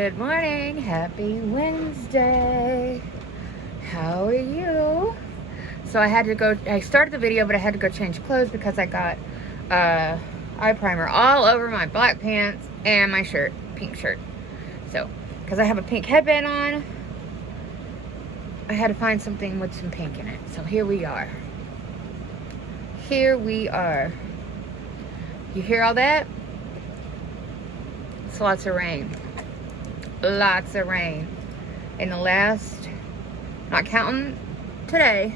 Good morning, happy Wednesday. How are you? So I started the video, but I had to go change clothes because I got eye primer all over my black pants and my shirt, pink shirt. So, because I have a pink headband on, I had to find something with some pink in it. So here we are. Here we are. You hear all that? It's lots of rain. Lots of rain. In the last, not counting today,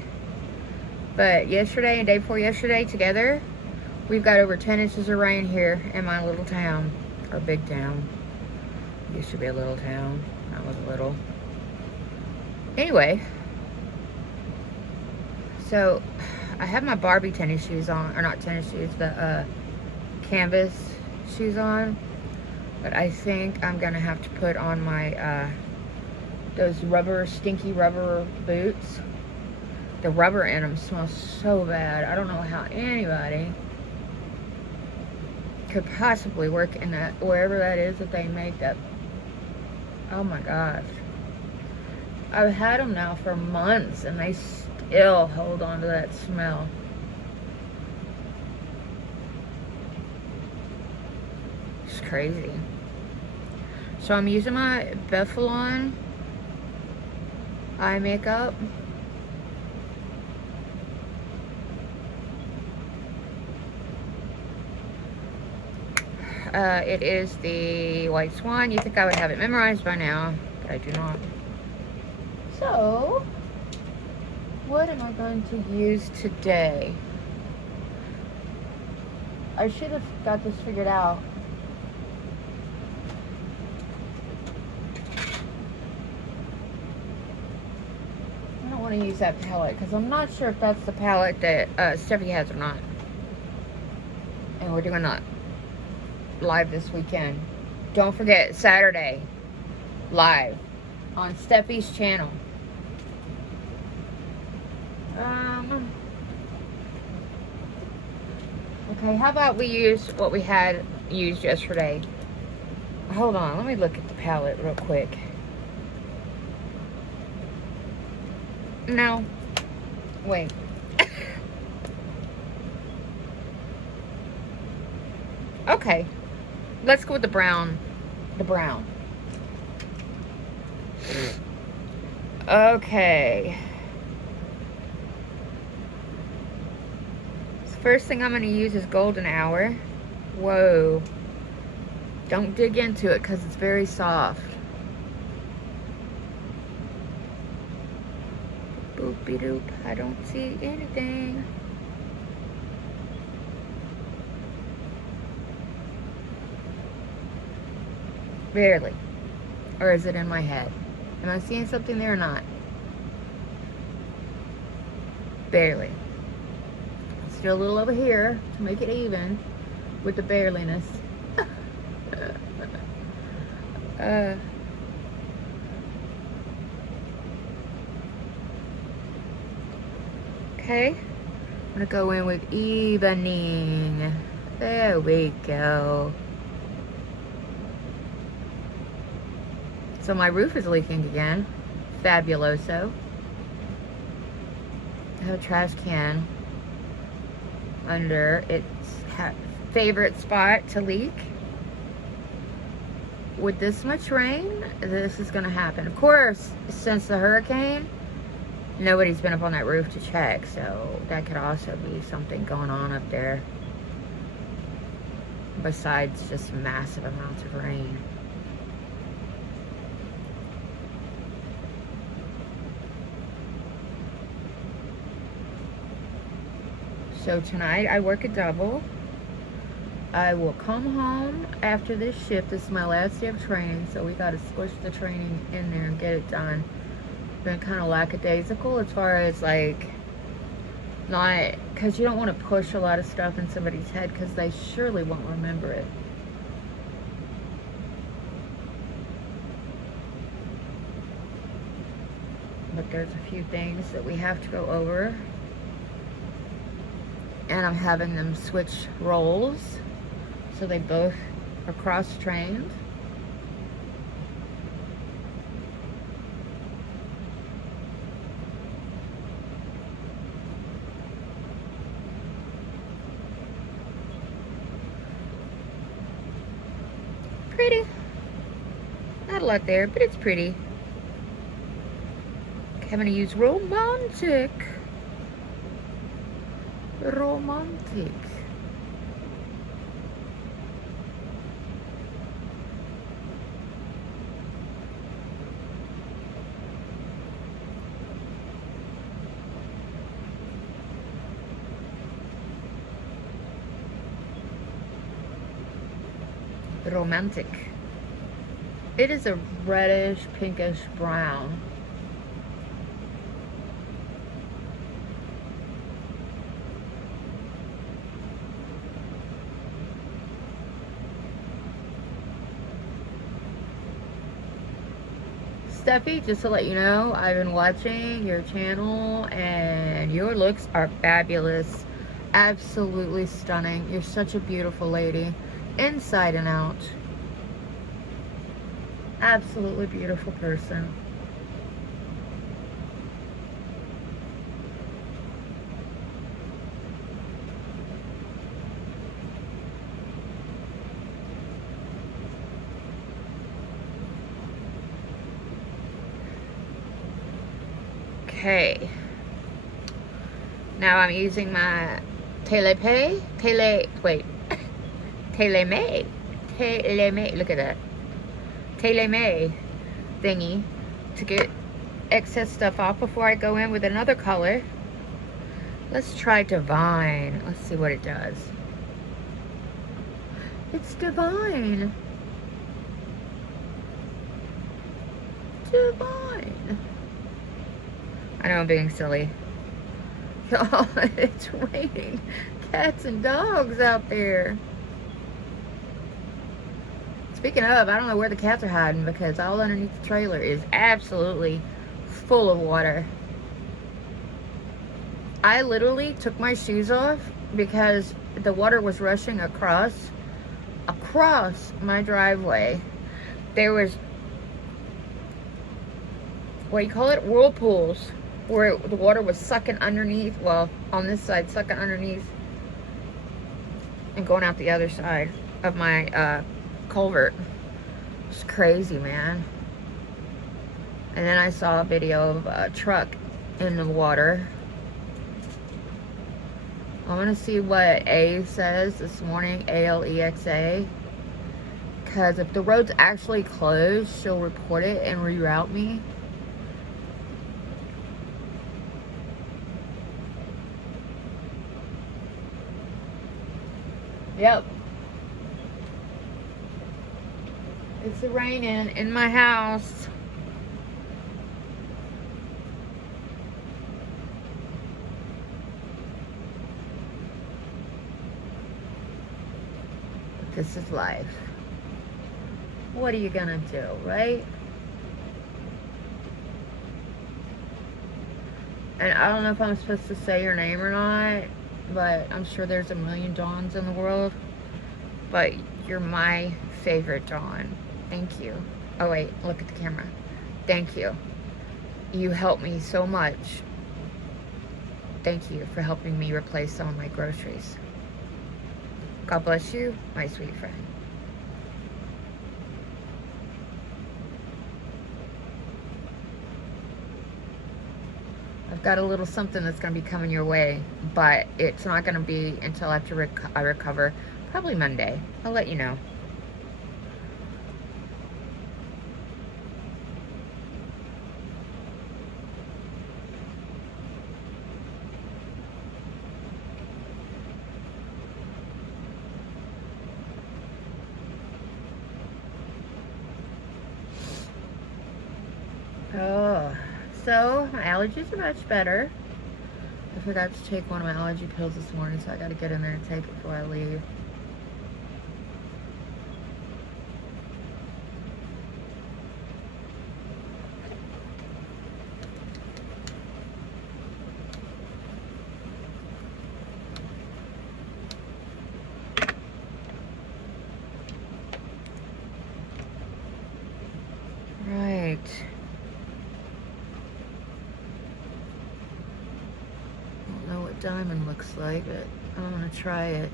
but yesterday and day before yesterday together, we've got over 10 inches of rain here in my little town, or big town. It used to be a little town. That was little. Anyway, so I have my Barbie tennis shoes on, or not tennis shoes, the canvas shoes on. But I think I'm gonna have to put on my those stinky rubber boots. The rubber in them smells so bad. I don't know how anybody could possibly work in that, wherever that is that they make that. Oh my gosh. I've had them now for months and they still hold on to that smell. It's crazy. So I'm using my Buffalon eye makeup. It is the White Swan. You think I would have it memorized by now, but I do not. So, what am I going to use today? I should have got this figured out. I don't want to use that palette because I'm not sure if that's the palette that Steffi has or not. And we're doing that live this weekend. Don't forget, Saturday, live on Steffi's channel. Okay, how about we use what we had used yesterday? Hold on, let me look at the palette real quick. No, wait. Okay, let's go with the brown. The brown. Okay. So first thing I'm going to use is Golden Hour. Whoa. Don't dig into it because it's very soft. Boopy doop. I don't see anything. Barely. Or is it in my head? Am I seeing something there or not? Barely. Still a little over here to make it even with the bareliness. Okay. I'm gonna go in with evening. There we go. So my roof is leaking again. Fabuloso. I have a trash can under its favorite spot to leak. With this much rain, this is gonna happen. Of course, since the hurricane, nobody's been up on that roof to check, so that could also be something going on up there besides just massive amounts of rain. So tonight I work a double. I will come home after this shift. This is my last day of training, so we got to squish the training in there and get it done. Been kind of lackadaisical as far as like not, because you don't want to push a lot of stuff in somebody's head because they surely won't remember it. But there's a few things that we have to go over. And I'm having them switch roles so they both are cross-trained. Pretty. Not a lot there, but it's pretty. I'm gonna use romantic. Romantic. Romantic. It is a reddish, pinkish brown. Steffi, just to let you know, I've been watching your channel and your looks are fabulous. Absolutely stunning. You're such a beautiful lady, inside and out. Absolutely beautiful person. Okay, now I'm using my Teleme, look at that, Teleme thingy to get excess stuff off before I go in with another color. Let's try Divine. Let's see what it does. It's Divine. Divine. I know I'm being silly. Y'all, it's raining cats and dogs out there. Speaking of, I don't know where the cats are hiding because all underneath the trailer is absolutely full of water. I literally took my shoes off because the water was rushing across my driveway. There was, what do you call it, whirlpools, where the water was sucking underneath, well, on this side, sucking underneath and going out the other side of my culvert. It's crazy, man. And then I saw a video of a truck in the water. I'm gonna see what A says this morning, ALEXA, because if the road's actually closed, she'll report it and reroute me. Yep. It's raining in my house. But this is life. What are you gonna do, right? And I don't know if I'm supposed to say your name or not, but I'm sure there's a million Dawns in the world. But you're my favorite Dawn. Thank you. Oh wait, look at the camera. Thank you. You helped me so much. Thank you for helping me replace some of my groceries. God bless you, my sweet friend. I've got a little something that's going to be coming your way, but it's not going to be until after I recover. Probably Monday. I'll let you know. Oh, so my allergies are much better. I forgot to take one of my allergy pills this morning, so I got to get in there and take it before I leave. Right. Don't know what diamond looks like, but I'm gonna try it.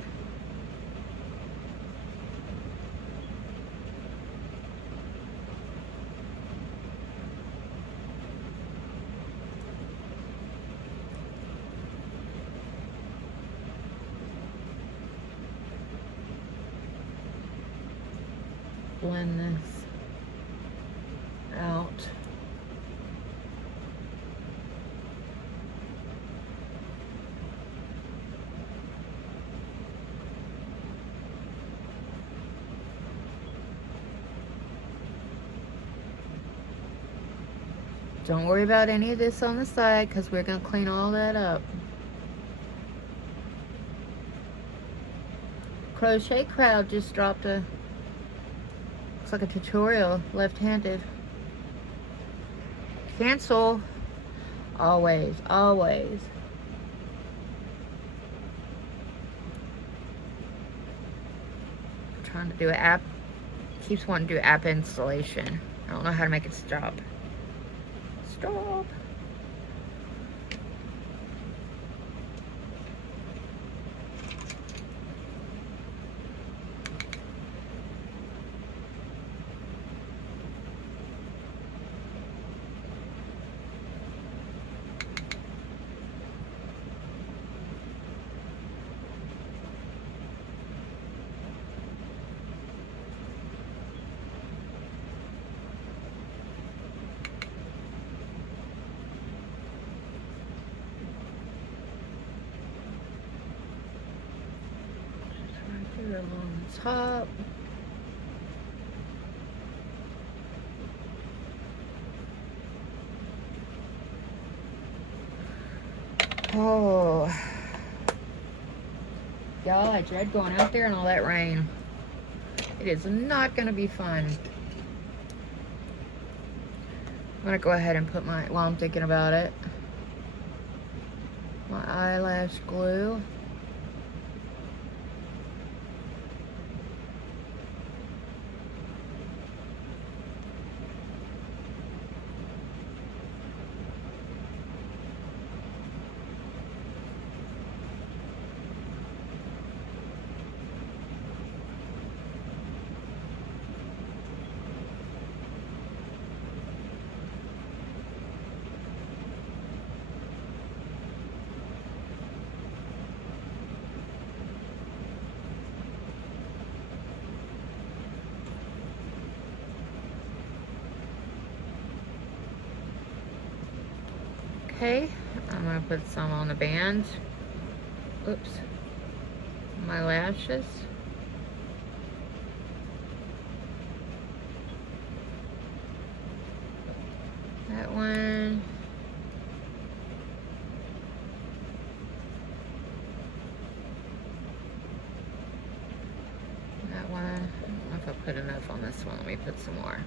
blend this out. Don't worry about any of this on the side because we're going to clean all that up. Crochet Crowd just dropped a, looks like a tutorial, left-handed. Cancel. Always, always. I'm trying to do an app. Keeps wanting to do app installation. I don't know how to make it stop. Stop. Along the top. Oh, y'all, I dread going out there in all that rain. It is not going to be fun. I'm going to go ahead and put my, while I'm thinking about it, my eyelash glue. Okay, I'm gonna put some on the band. Oops, my lashes. That one. That one. I don't know if I put enough on this one. Let me put some more.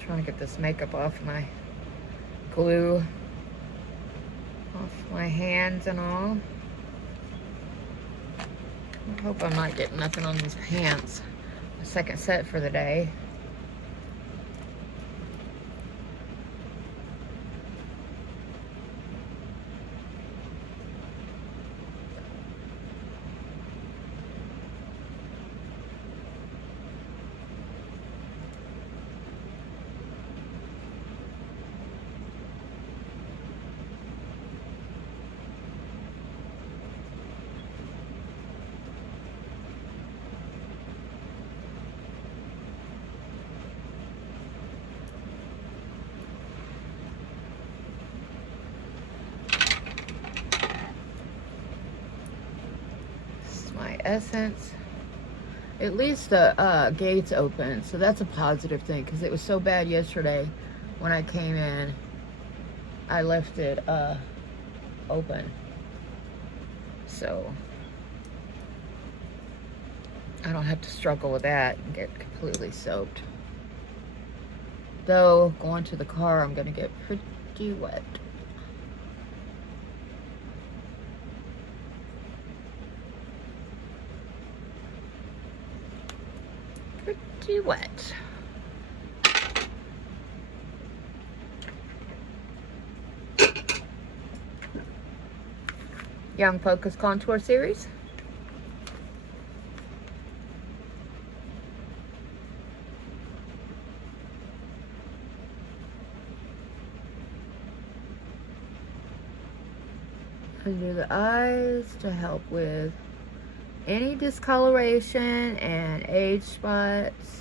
Trying to get this makeup off my glue, off my hands and all. I hope I'm not getting nothing on these pants. My second set for the day. Essence. At least the gates open, so that's a positive thing, because it was so bad yesterday when I came in. I left it open, so I don't have to struggle with that and get completely soaked. Though going to the car, I'm gonna get pretty wet. pretty wet. Young Focus Contour Series. Under the eyes to help with any discoloration and age spots.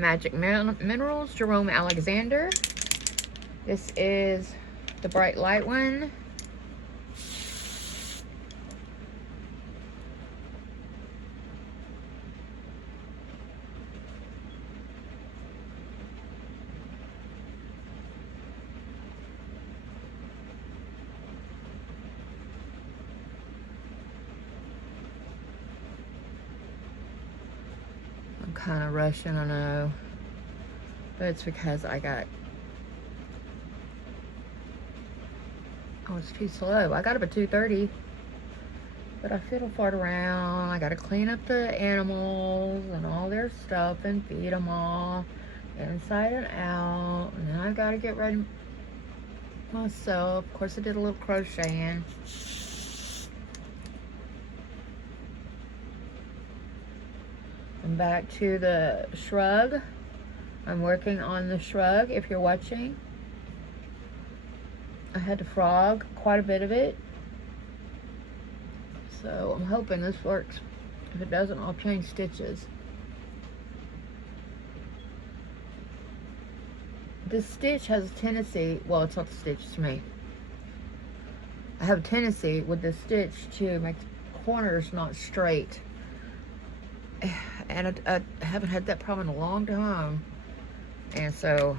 Magic Minerals, Jerome Alexander. This is the bright light one. I'm kind of rushing, I know, but it's because I got, oh, it's too slow. I got up at 2:30, but I fiddle fart around. I got to clean up the animals and all their stuff and feed them all inside and out, and then I got to get ready myself. Of course, I did a little crocheting. I'm back to the shrug. I'm working on the shrug, if you're watching. I had to frog quite a bit of it, so I'm hoping this works. If it doesn't, I'll change stitches. This stitch has a tendency, well, it's not the stitch, it's me. I have a tendency with this stitch to make the corners not straight. And I haven't had that problem in a long time. And so,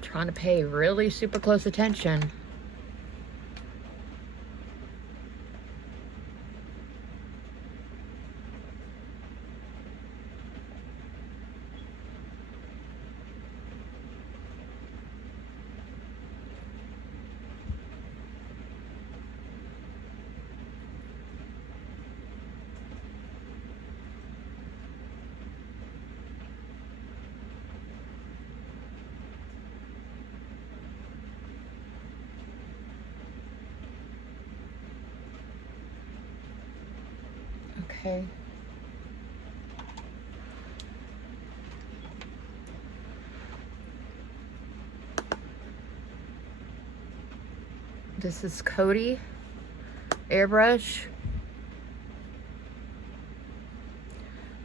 trying to pay really super close attention. Okay. This is Cody airbrush.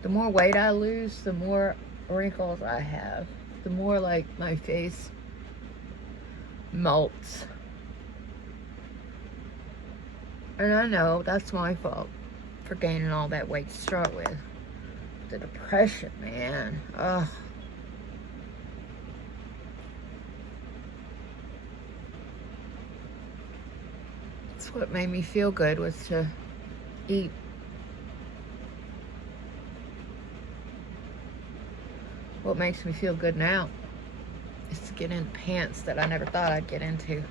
The more weight I lose, the more wrinkles I have. The more like my face melts. And I know that's my fault for gaining all that weight to start with. The depression, man. Ugh. That's what made me feel good, was to eat. What makes me feel good now is to get in pants that I never thought I'd get into.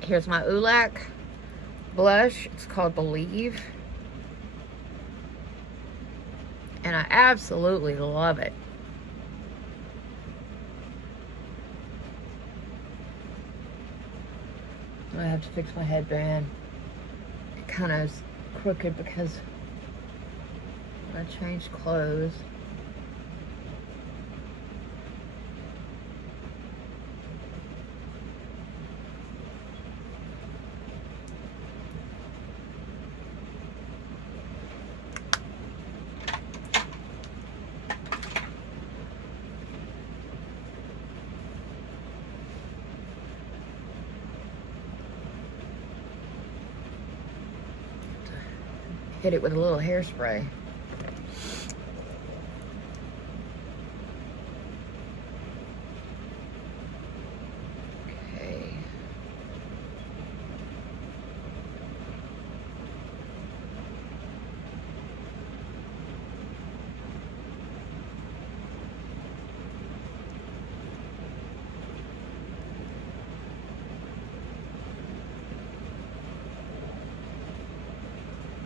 Here's my Ulac blush. It's called Believe. And I absolutely love it. I have to fix my headband. kind of crooked because I changed clothes. Hit it with a little hairspray. Okay.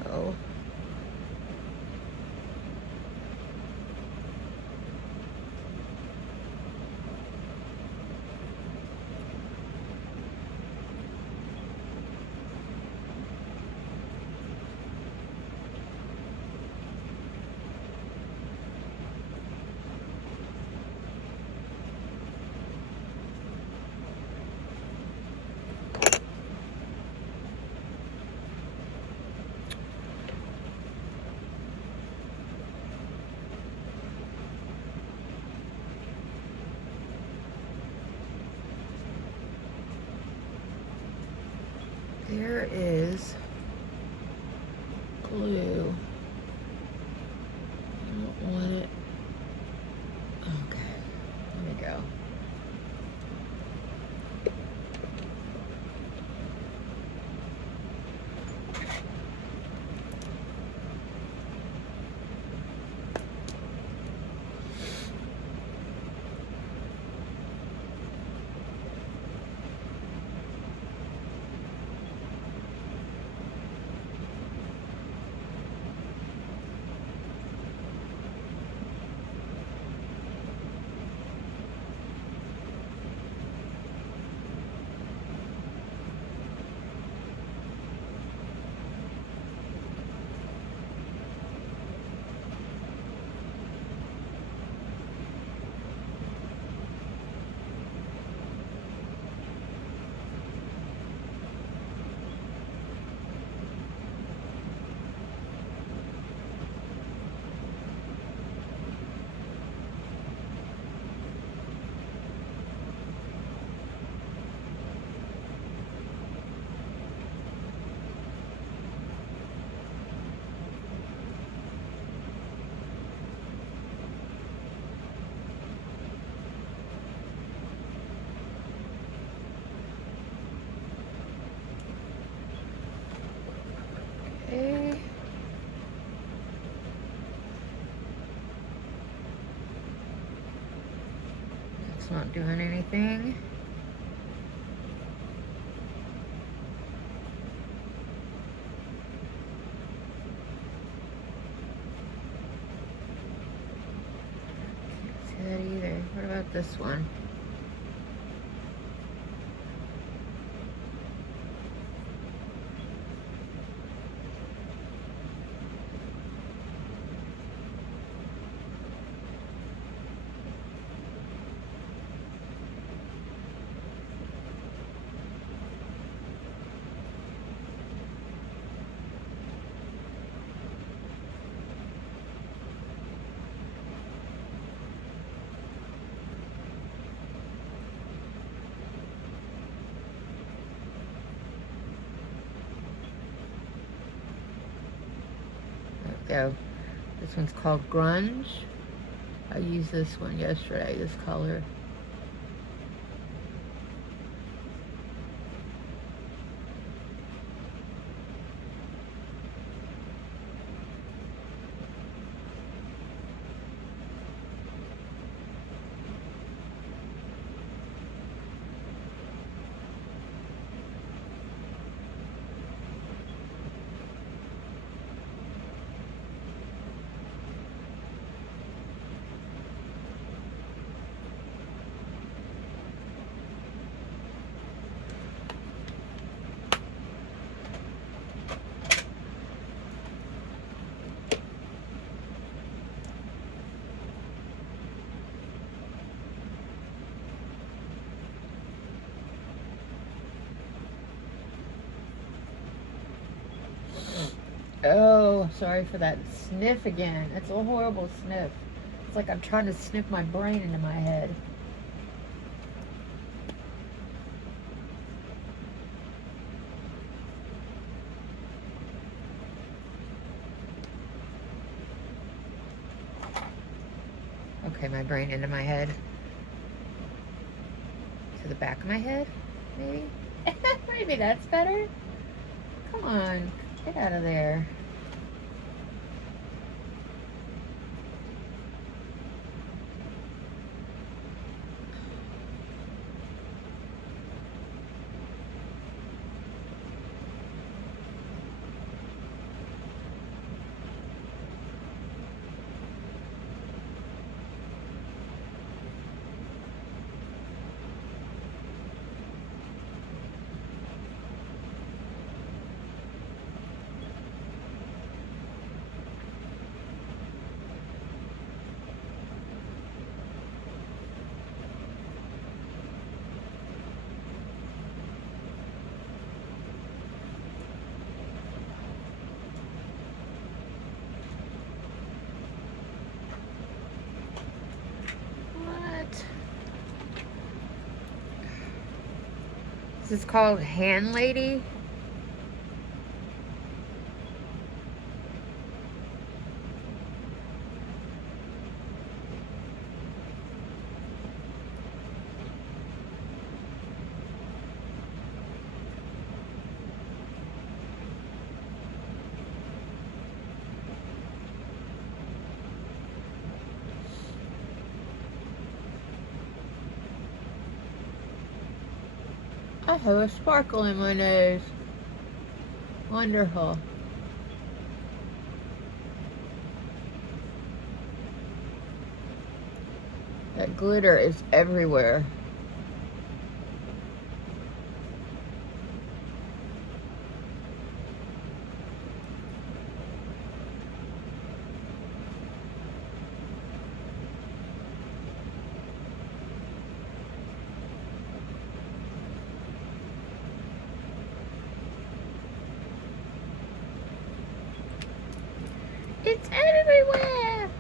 Oh. There is glue. I don't want it. Okay, let me go. Okay. It's not doing anything. Can't see that either. What about this one? Go. This one's called Grunge. I used this one yesterday, this color. Oh, sorry for that sniff again. It's a horrible sniff. It's like I'm trying to sniff my brain into my head. Okay, my brain into my head. To the back of my head, maybe? Maybe that's better. Come on, get out of there. This is called Hand Lady. I have a sparkle in my nose. Wonderful. That glitter is everywhere. It's everywhere!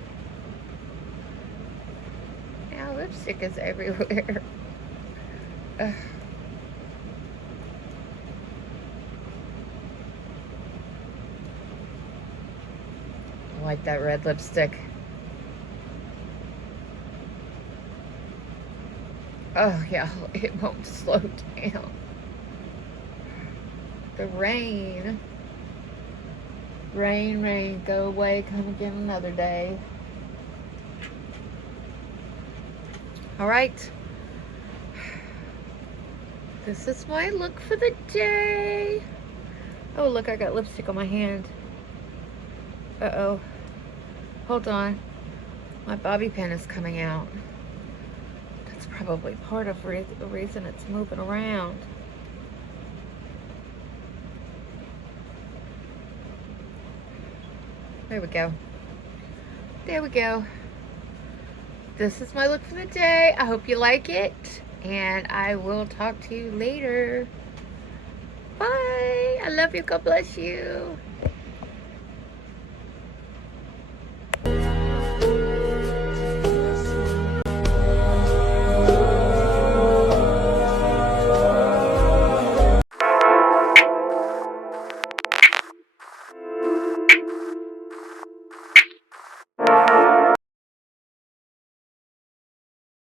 Now lipstick is everywhere. Ugh. I like that red lipstick. Oh yeah, it won't slow down. The rain. Rain, rain, go away, come again another day. All right. This is my look for the day. Oh, look, I got lipstick on my hand. Uh-oh. Hold on. My bobby pin is coming out. That's probably part of the reason it's moving around. There we go. There we go. This is my look for the day. I hope you like it, and I will talk to you later. Bye. I love you. God bless you.